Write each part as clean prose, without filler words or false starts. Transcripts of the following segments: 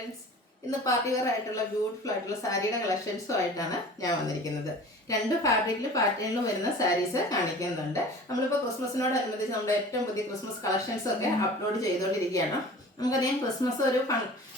Friends, ഇന്ന് party wear ആയിട്ടുള്ള beautiful ആയിട്ടുള്ള സാരിയുടെ കളക്ഷൻസുമായിട്ടാണ് ഞാൻ വന്നിരിക്കുന്നത്. രണ്ട് ഫാബ്രിക്കിലും പാറ്റേണിലും വരുന്ന സാരീസ് കാണിക്കുന്നുണ്ട്. നമ്മളിപ്പോൾ ക്രിസ്മസിനോടനുബന്ധിച്ച് നമ്മുടെ ഏറ്റവും പുതിയ ക്രിസ്മസ് കളക്ഷൻസ് ഒക്കെ അപ്ലോഡ് ചെയ്തുകൊണ്ടിരിക്കുകയാണ്. നമുക്കറിയാം ക്രിസ്മസ് ഒരു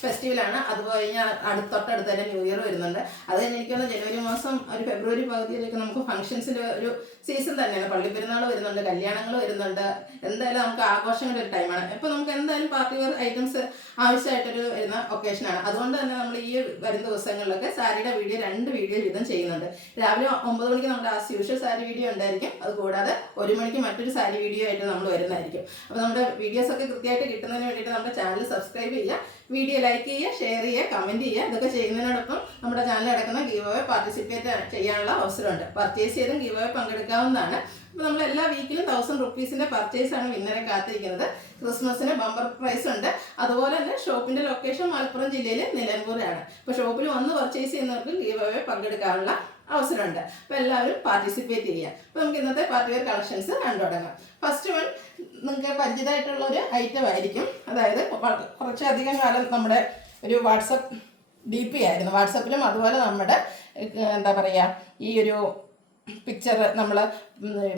ഫെസ്റ്റിവലാണ്. അതുപോലെ കഴിഞ്ഞാൽ തൊട്ടടുത്ത് തന്നെ ന്യൂ ഇയർ വരുന്നുണ്ട്. അത് കഴിഞ്ഞ് എനിക്കൊന്ന് ജനുവരി മാസം ഒരു ഫെബ്രുവരി പകുതിയിലേക്ക് നമുക്ക് ഫംഗ്ഷൻസിൻ്റെ ഒരു സീസൺ തന്നെയാണ്. പള്ളിപ്പെരുന്നാൾ വരുന്നുണ്ട്, കല്യാണങ്ങൾ വരുന്നുണ്ട്. എന്തായാലും നമുക്ക് ആഘോഷങ്ങളുടെ ഒരു ടൈമാണ്. ഇപ്പോൾ നമുക്ക് എന്തായാലും പാർട്ടി വെയർ ഐറ്റംസ് ആവശ്യമായിട്ടൊരു വരുന്ന ഒക്കേഷനാണ്. അതുകൊണ്ട് തന്നെ നമ്മൾ ഈ വരുന്ന ദിവസങ്ങളിലൊക്കെ സാരിയുടെ രണ്ട് വീഡിയോ വീതം ചെയ്യുന്നുണ്ട്. രാവിലെ 9 മണിക്ക് നമ്മുടെ ആസ് യൂഷ്വൽ സാരി വീഡിയോ ഉണ്ടായിരിക്കും. അതുകൂടാതെ 1 മണിക്ക് മറ്റൊരു സാരി വീഡിയോ ആയിട്ട് നമ്മൾ വരുന്നതായിരിക്കും. അപ്പോൾ നമ്മുടെ വീഡിയോസൊക്കെ കൃത്യമായിട്ട് കിട്ടുന്നതിന് വേണ്ടിയിട്ട് നമ്മുടെ ചാനൽ സബ്സ്ക്രൈബ് ചെയ്യുക, വീഡിയോ ലൈക്ക് ചെയ്യുക, ഷെയർ ചെയ്യുക, കമൻറ്റ് ചെയ്യുക. ഇതൊക്കെ ചെയ്യുന്നതിനോടൊപ്പം നമ്മുടെ ചാനലിൽ നടക്കുന്ന ഗീവ് അവേ പാർട്ടിസിപ്പേറ്റ് ചെയ്യാനുള്ള അവസരമുണ്ട്. പർച്ചേസ് ചെയ്തും ഗീവ് അവേ പങ്കെടുക്കാവുന്നതാണ്. അപ്പോൾ നമ്മൾ എല്ലാ വീക്കിലും 1000 റുപ്പീസിൻ്റെ പർച്ചേസാണ് വിന്നറെ കാത്തിരിക്കുന്നത്. ക്രിസ്മസിന് ബമ്പർ പ്രൈസ് ഉണ്ട്. അതുപോലെ തന്നെ ഷോപ്പിൻ്റെ ലൊക്കേഷൻ മലപ്പുറം ജില്ലയിൽ നിലമ്പൂരാണ്. അപ്പോൾ ഷോപ്പിൽ വന്ന് പർച്ചേസ് ചെയ്യുന്നവർക്ക് ഗീവ് അവേ പങ്കെടുക്കാനുള്ള അവസരമുണ്ട്. അപ്പോൾ എല്ലാവരും പാർട്ടിസിപ്പേറ്റ് ചെയ്യുക. അപ്പോൾ നമുക്ക് ഇന്നത്തെ പാർട്ടി വെയർ കളക്ഷൻസ് കണ്ടു തുടങ്ങാം. ഫസ്റ്റ് വൺ നിങ്ങൾക്ക് പരിചിതമായിട്ടുള്ളൊരു ഐറ്റം ആയിരിക്കും. അതായത് കുറച്ചധികം കാലം നമ്മുടെ ഒരു വാട്സപ്പ് DP ആയിരുന്നു. വാട്സപ്പിലും അതുപോലെ നമ്മുടെ എന്താ പറയുക ഈ ഒരു പിക്ചർ നമ്മൾ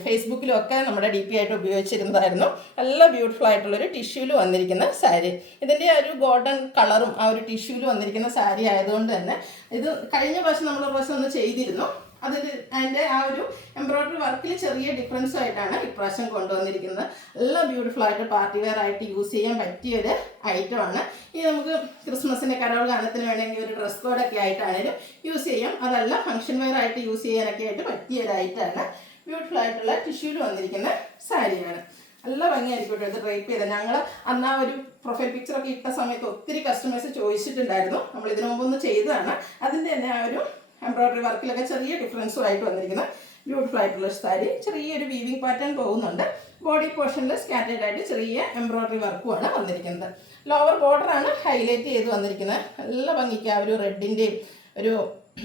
ഫേസ്ബുക്കിലും ഒക്കെ നമ്മുടെ DP ആയിട്ട് ഉപയോഗിച്ചിരുന്നതായിരുന്നു. നല്ല ബ്യൂട്ടിഫുൾ ആയിട്ടുള്ളൊരു ടിഷ്യൂവിൽ വന്നിരിക്കുന്ന സാരി. ഇതിൻ്റെ ഒരു ഗോൾഡൻ കളറും ആ ഒരു ടിഷ്യൂവിൽ വന്നിരിക്കുന്ന സാരി ആയതുകൊണ്ട് തന്നെ ഇത് കഴിഞ്ഞ പ്രാവശ്യം നമ്മൾ പ്രാവശ്യം ഒന്ന് ചെയ്തിരുന്നു. അതിൻ്റെ ആ ഒരു എംബ്രോയ്ഡറി വർക്കിൽ ചെറിയ ഡിഫറൻസ് ആയിട്ടാണ് ഇപ്രാവശ്യം കൊണ്ടുവന്നിരിക്കുന്നത്. നല്ല ബ്യൂട്ടിഫുൾ ആയിട്ട് പാർട്ടി വെയർ ആയിട്ട് യൂസ് ചെയ്യാൻ പറ്റിയൊരു ഐറ്റമാണ്. ഇത് നമുക്ക് ക്രിസ്മസിൻ്റെ കരോൾ ഗാനത്തിന് വേണമെങ്കിൽ ഒരു ഡ്രസ് കോഡൊക്കെ ആയിട്ടാണെങ്കിലും യൂസ് ചെയ്യാം. അതല്ല ഫംഗ്ഷൻ വെയർ ആയിട്ട് യൂസ് ചെയ്യാനൊക്കെ ആയിട്ട് പറ്റിയൊരു ഐറ്റമാണ്. ബ്യൂട്ടിഫുൾ ആയിട്ടുള്ള ടിഷ്യൂവിൽ വന്നിരിക്കുന്ന സാരിയാണ്. നല്ല ഭംഗിയായിരിക്കും ഇത് ഡ്രൈപ്പ് ചെയ്ത്. ഞങ്ങൾ അന്ന് ആ ഒരു പ്രൊഫൈൽ പിക്ചറൊക്കെ ഇട്ട സമയത്ത് ഒത്തിരി കസ്റ്റമേഴ്സ് ചോദിച്ചിട്ടുണ്ടായിരുന്നു. നമ്മൾ ഇതിനു മുമ്പൊന്ന് ചെയ്തതാണ്. അതിൻ്റെ തന്നെ ആ ഒരു എംബ്രോയ്ഡറി വർക്കിലൊക്കെ ചെറിയ ഡിഫറൻസുമായിട്ട് വന്നിരിക്കുന്ന ബ്യൂട്ടിഫുൾ ആയിട്ടുള്ള സാരി. ചെറിയൊരു വീവിങ് പാറ്റേൺ പോകുന്നുണ്ട്. ബോഡി പോർഷനിൽ സ്കാറ്റേഡ് ആയിട്ട് ചെറിയ എംബ്രോയ്ഡറി വർക്കുമാണ് വന്നിരിക്കുന്നത്. ലോവർ ബോർഡറാണ് ഹൈലൈറ്റ് ചെയ്ത് വന്നിരിക്കുന്നത്. നല്ല ഭംഗിക്ക് ആ ഒരു റെഡിൻ്റെയും ഒരു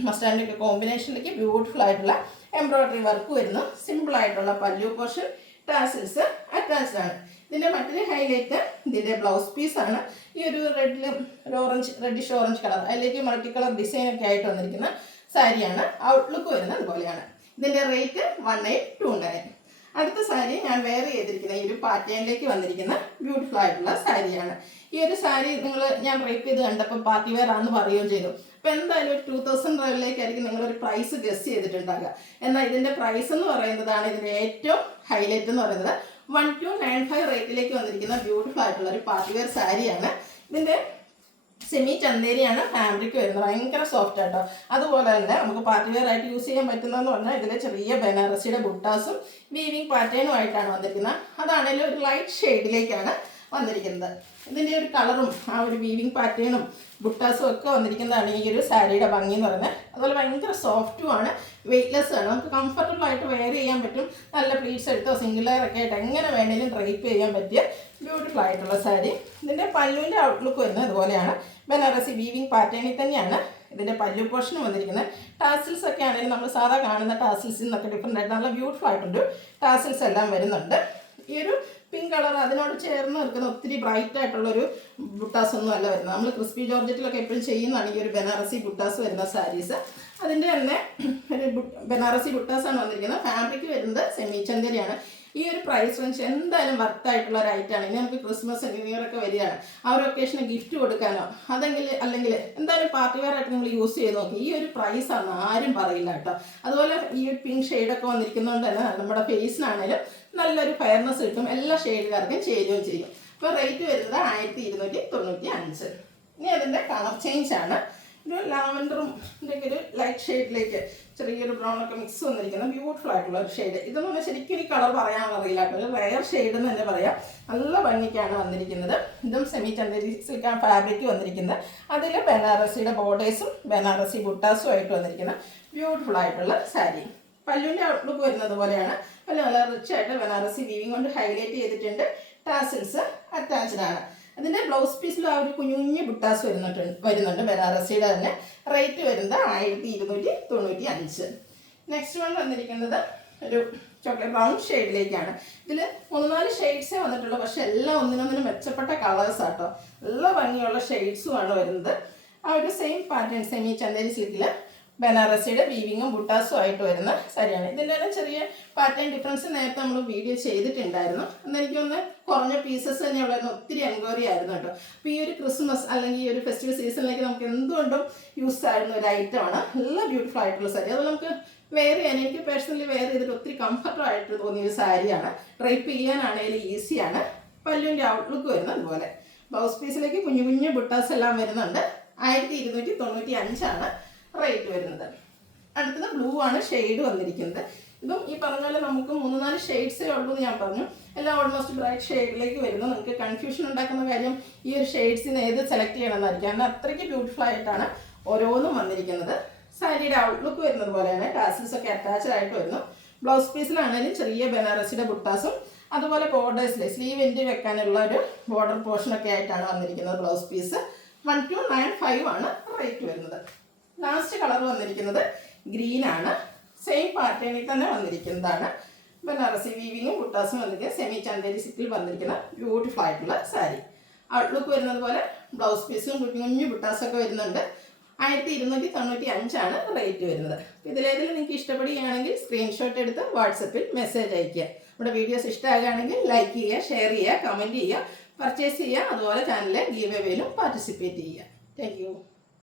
മസ്റ്റാൻഡിൻ്റെ ഒക്കെ കോമ്പിനേഷനിലേക്ക് ബ്യൂട്ടിഫുൾ ആയിട്ടുള്ള എംബ്രോയ്ഡറി വർക്ക് വരുന്നു. സിമ്പിളായിട്ടുള്ള പല്ലു പോർഷൻ, ടാസിൽസ് അറ്റാച്ച്ഡ് ആണ്. ഇതിൻ്റെ മറ്റൊരു ഹൈലൈറ്റ് ഇതിൻ്റെ ബ്ലൗസ് പീസാണ്. ഈ ഒരു റെഡിഷ് ഓറഞ്ച് കളർ അതിലേക്ക് മൾട്ടി കളർ ഡിസൈനൊക്കെ ആയിട്ട് വന്നിരിക്കുന്ന സാരിയാണ്. ഔട്ട്ലുക്ക് വരുന്നത് അതുപോലെയാണ്. ഇതിൻ്റെ റേറ്റ് 1829. അടുത്ത സാരി ഞാൻ വെയർ ചെയ്തിരിക്കുന്ന ഈ ഒരു പാറ്റേണിലേക്ക് വന്നിരിക്കുന്ന ബ്യൂട്ടിഫുൾ ആയിട്ടുള്ള സാരിയാണ്. ഈ ഒരു സാരി ഞാൻ റേറ്റ് ചെയ്ത് കണ്ടപ്പോൾ പാർട്ടി വെയർ ആണെന്ന് പറയുകയും ചെയ്തു. അപ്പോൾ എന്തായാലും ഒരു 2000 റേറ്റിലേക്കായിരിക്കും നിങ്ങളൊരു പ്രൈസ് ഗസ് ചെയ്തിട്ടുണ്ടാകുക. എന്നാൽ ഇതിൻ്റെ പ്രൈസ് എന്ന് പറയുന്നതാണ് ഇതിൻ്റെ ഏറ്റവും ഹൈലൈറ്റ് എന്ന് പറയുന്നത്. 1295 റേറ്റിലേക്ക് വന്നിരിക്കുന്ന ബ്യൂട്ടിഫുൾ ആയിട്ടുള്ള ഒരു പാർട്ടി വെയർ സാരിയാണ്. ഇതിൻ്റെ സെമി ചന്തേരിയാണ് ഫാബ്രിക് വരുന്നത്. ഭയങ്കര സോഫ്റ്റ് ആട്ടോ. അതുപോലെ തന്നെ നമുക്ക് പാർട്ടി വെയർ ആയിട്ട് യൂസ് ചെയ്യാൻ പറ്റുന്നതെന്ന് പറഞ്ഞാൽ ഇതിലെ ചെറിയ ബനാറസിയുടെ ബുട്ടാസും വീവിങ് പാറ്റേണും ആയിട്ടാണ് വന്നിരിക്കുന്നത്. അതാണെങ്കിലും ഒരു ലൈറ്റ് ഷെയ്ഡിലേക്കാണ് വന്നിരിക്കുന്നത്. ഇതിൻ്റെ ഒരു കളറും ആ ഒരു വീവിങ് പാറ്റേണും ബുട്ടാസും ഒക്കെ വന്നിരിക്കുന്നതാണ് ഈ ഒരു സാരിയുടെ ഭംഗി എന്ന് പറയുന്നത്. അതുപോലെ ഭയങ്കര സോഫ്റ്റുമാണ്, വെയ്റ്റ്ലെസ് ആണ്. നമുക്ക് കംഫർട്ടബിൾ ആയിട്ട് വെയർ ചെയ്യാൻ പറ്റും. നല്ല പ്ലീറ്റ്സ് എടുത്തോ സിംഗിൾ ലെയർ ഒക്കെ ആയിട്ട് എങ്ങനെ വേണമെങ്കിലും ഡ്രൈപ്പ് ചെയ്യാൻ പറ്റിയ ബ്യൂട്ടിഫുൾ ആയിട്ടുള്ള സാരി. ഇതിൻ്റെ പല്ലുവിൻ്റെ ഔട്ട്ലുക്ക് വരുന്നത് അതുപോലെയാണ്. ബനാറസി വീവിങ് പാറ്റേണിൽ തന്നെയാണ് ഇതിൻ്റെ പല്ലു പോർഷനും വന്നിരിക്കുന്നത്. ടാസിൽസ് ഒക്കെ ആണെങ്കിലും നമ്മൾ സാധാ കാണുന്ന ടാസിൽസിൽ നിന്നൊക്കെ ഡിഫറെൻ്റ് ആയിട്ട് നല്ല ബ്യൂട്ടിഫുൾ ആയിട്ടുണ്ട് ടാസിൽസ് എല്ലാം വരുന്നുണ്ട്. ഈ ഒരു പിങ്ക് കളർ അതിനോട് ചേർന്ന് നിൽക്കുന്ന ഒത്തിരി ബ്രൈറ്റ് ആയിട്ടുള്ളൊരു ബുട്ടാസ് ഒന്നും അല്ല വരുന്നത്. നമ്മൾ ക്രിസ്പി ജോർജറ്റിലൊക്കെ എപ്പോഴും ചെയ്യുന്നതാണ് ഈ ഒരു ബനാറസി ബുട്ടാസ് വരുന്ന സാരീസ്. അതിൻ്റെ തന്നെ ഒരു ബനാറസി ബുട്ടാസാണ് വന്നിരിക്കുന്നത്. ഫാബ്രിക് വരുന്നത് സെമി ചന്തേരിയാണ്. ഈ ഒരു പ്രൈസ് റേഞ്ച് എന്തായാലും വർത്തായിട്ടുള്ള ഒരു ഐറ്റമാണ്. ഇനി നമുക്ക് ക്രിസ്മസ് ന്യൂ ഇയർ ഒക്കെ വരികയാണ്. ആ ഒരു ഒക്കേഷന് ഗിഫ്റ്റ് കൊടുക്കാനോ അല്ലെങ്കിൽ എന്തായാലും പാർട്ടി വെയർ ആയിട്ട് നിങ്ങൾ യൂസ് ചെയ്ത് നോക്കി. ഈ ഒരു പ്രൈസാണ് ആരും പറയില്ല കേട്ടോ. അതുപോലെ ഈ ഒരു പിങ്ക് ഷെയ്ഡൊക്കെ വന്നിരിക്കുന്നതുകൊണ്ട് തന്നെ നമ്മുടെ ഫേസിനാണേലും നല്ലൊരു ഫെയർനെസ് കിട്ടും. എല്ലാ ഷെയ്ഡുകാർക്കും ചേരുകയും ചെയ്യും. ഇപ്പോൾ റേറ്റ് വരുന്നത് 1295. ഇനി അതിൻ്റെ കളർ ചേഞ്ച് ആണ്. ഒരു ലാവൻഡറും ഒരു ലൈറ്റ് ഷെയ്ഡിലേക്ക് ചെറിയൊരു ബ്രൗൺ ഒക്കെ മിക്സ് വന്നിരിക്കുന്ന ബ്യൂട്ടിഫുൾ ആയിട്ടുള്ള ഒരു ഷെയ്ഡ്. ഇതെന്ന് പറഞ്ഞാൽ ശരിക്കും ഈ കളർ പറയാൻ അറിയില്ല കേട്ടോ. ഒരു റെയർ ഷെയ്ഡ് എന്ന് തന്നെ പറയാം. നല്ല ഭംഗിക്കാണ് വന്നിരിക്കുന്നത്. ഇതും സെമി ചന്തേരി സിൽക്കാൻ ഫാബ്രിക് വന്നിരിക്കുന്നത്. അതിൽ ബനാറസിയുടെ ബോർഡേഴ്സും ബനാറസി ബുട്ടാസും ആയിട്ട് വന്നിരിക്കുന്ന ബ്യൂട്ടിഫുൾ ആയിട്ടുള്ള സാരി. പല്ലുവിൻ്റെ ഔട്ട്ലുക്ക് വരുന്നത് പോലെയാണ്. പല്ല് നല്ല റിച്ച് ആയിട്ട് ബനാറസി വീവിങ് കൊണ്ട് ഹൈലൈറ്റ് ചെയ്തിട്ടുണ്ട്. ടാസിൽസ് അറ്റാച്ച്ഡ് ആണ്. അതിൻ്റെ ബ്ലൗസ് പീസിലും ആ ഒരു കുഞ്ഞു ബുട്ടാസ് വരുന്നുണ്ട് ബനാറസിയുടെ തന്നെ. റേറ്റ് വരുന്നത് 1295. നെക്സ്റ്റ് വൺ വന്നിരിക്കുന്നത് ഒരു ചോക്ലേറ്റ് ബ്രൗൺ ഷെയ്ഡിലേക്കാണ്. ഇതിൽ 3-4 ഷെയ്ഡ്സേ വന്നിട്ടുള്ളൂ, പക്ഷെ എല്ലാം ഒന്നിനൊന്നിനും മെച്ചപ്പെട്ട കളേഴ്സ് ആട്ടോ. നല്ല ഭംഗിയുള്ള ഷെയ്ഡ്സുമാണ് വരുന്നത്. ആ ഒരു സെയിം പാറ്റേൺ സെമി ചന്ദേരി സിൽക്കിൽ ബനാറസിയുടെ വീവിങ്ങും ബുട്ടാസും ആയിട്ട് വരുന്ന സാരിയാണ്. ഇതിൻ്റെ തന്നെ ചെറിയ പാറ്റേൺ ഡിഫറൻസ് നേരത്തെ നമ്മൾ വീഡിയോ ചെയ്തിട്ടുണ്ടായിരുന്നു. എന്നെനിക്കൊന്ന് കുറഞ്ഞ പീസസ് തന്നെയുള്ളായിരുന്നു, ഒത്തിരി എൻക്വയറി ആയിരുന്നു കേട്ടോ. അപ്പോൾ ഈ ഒരു ക്രിസ്മസ് അല്ലെങ്കിൽ ഈ ഒരു ഫെസ്റ്റിവൽ സീസണിലേക്ക് നമുക്ക് എന്തുകൊണ്ടും യൂസ് ആയിരുന്ന ഒരു ഐറ്റമാണ്. നല്ല ബ്യൂട്ടിഫുൾ ആയിട്ടുള്ള സാരി. അത് നമുക്ക് വെയർ ചെയ്യാൻ, എനിക്ക് പേഴ്സണലി വെയർ ചെയ്തിട്ട് ഒത്തിരി കംഫർട്ടബിൾ ആയിട്ട് തോന്നിയ ഒരു സാരിയാണ്. ഡ്രൈപ്പ് ചെയ്യാനാണെങ്കിലും ഈസിയാണ്. പല്ലുവിൻ്റെ ഔട്ട്ലുക്ക് വരുന്നത് അതുപോലെ. ബ്ലൗസ് പീസിലേക്ക് കുഞ്ഞു കുഞ്ഞു ബുട്ടാസ് എല്ലാം വരുന്നുണ്ട്. 1295 റേറ്റ് വരുന്നത്. അടുത്തത് ബ്ലൂ ആണ് ഷെയ്ഡ് വന്നിരിക്കുന്നത്. ഇതും ഈ പറഞ്ഞ പോലെ നമുക്ക് 3-4 ഷെയ്ഡ്സേ ഉള്ളൂ എന്ന് ഞാൻ പറഞ്ഞു. എല്ലാം ഓൾമോസ്റ്റ് ബ്രൈറ്റ് ഷെയ്ഡിലേക്ക് വരുന്നു. നിങ്ങൾക്ക് കൺഫ്യൂഷൻ ഉണ്ടാക്കുന്ന കാര്യം ഈ ഒരു ഷെയ്ഡ്സിന് ഏത് സെലക്ട് ചെയ്യണമെന്നായിരിക്കും. കാരണം അത്രയ്ക്ക് ബ്യൂട്ടിഫുൾ ആയിട്ടാണ് ഓരോന്നും വന്നിരിക്കുന്നത്. സാരിയുടെ ഔട്ട്ലുക്ക് വരുന്നത് പോലെയാണ്. ടാസിൽസ് ഒക്കെ അറ്റാച്ച്ഡ് ആയിട്ട് വരുന്നു. ബ്ലൗസ് പീസിലാണെങ്കിലും ചെറിയ ബനാറസിയുടെ ബുട്ടാസും അതുപോലെ ബോർഡേഴ്സിൽ സ്ലീവ് എൻഡ് വെക്കാനുള്ള ഒരു ബോർഡർ പോർഷനൊക്കെ ആയിട്ടാണ് വന്നിരിക്കുന്നത്. ബ്ലൗസ് പീസ് 1295 ആണ് റേറ്റ് വരുന്നത്. ലാസ്റ്റ് കളർ വന്നിരിക്കുന്നത് ഗ്രീൻ ആണ്. സെയിം പാറ്റേണിൽ തന്നെ വന്നിരിക്കുന്നതാണ്. ബനാറസി വീവിങ്ങും ബുട്ടാസും വന്നിരിക്കുന്ന സെമി ചന്ദേരി സിൽക്കിൽ വന്നിരിക്കുന്ന ബ്യൂട്ടിഫുൾ ആയിട്ടുള്ള സാരി. ഔട്ട്ലുക്ക് വരുന്നത് പോലെ ബ്ലൗസ് പീസും കുഞ്ഞു കുഞ്ഞു ബുട്ടാസൊക്കെ വരുന്നുണ്ട്. 1295 റേറ്റ് വരുന്നത്. ഇതിലേതിൽ നിങ്ങൾക്ക് ഇഷ്ടപ്പെടുകയാണെങ്കിൽ സ്ക്രീൻഷോട്ട് എടുത്ത് വാട്സപ്പിൽ മെസ്സേജ് അയയ്ക്കുക. നമ്മുടെ വീഡിയോസ് ഇഷ്ടമാകുകയാണെങ്കിൽ ലൈക്ക് ചെയ്യുക, ഷെയർ ചെയ്യുക, കമൻറ്റ് ചെയ്യുക, പർച്ചേസ് ചെയ്യുക. അതുപോലെ ചാനലിലെ ഗീവ് അവേയിലും പാർട്ടിസിപ്പേറ്റ് ചെയ്യുക. Thank you.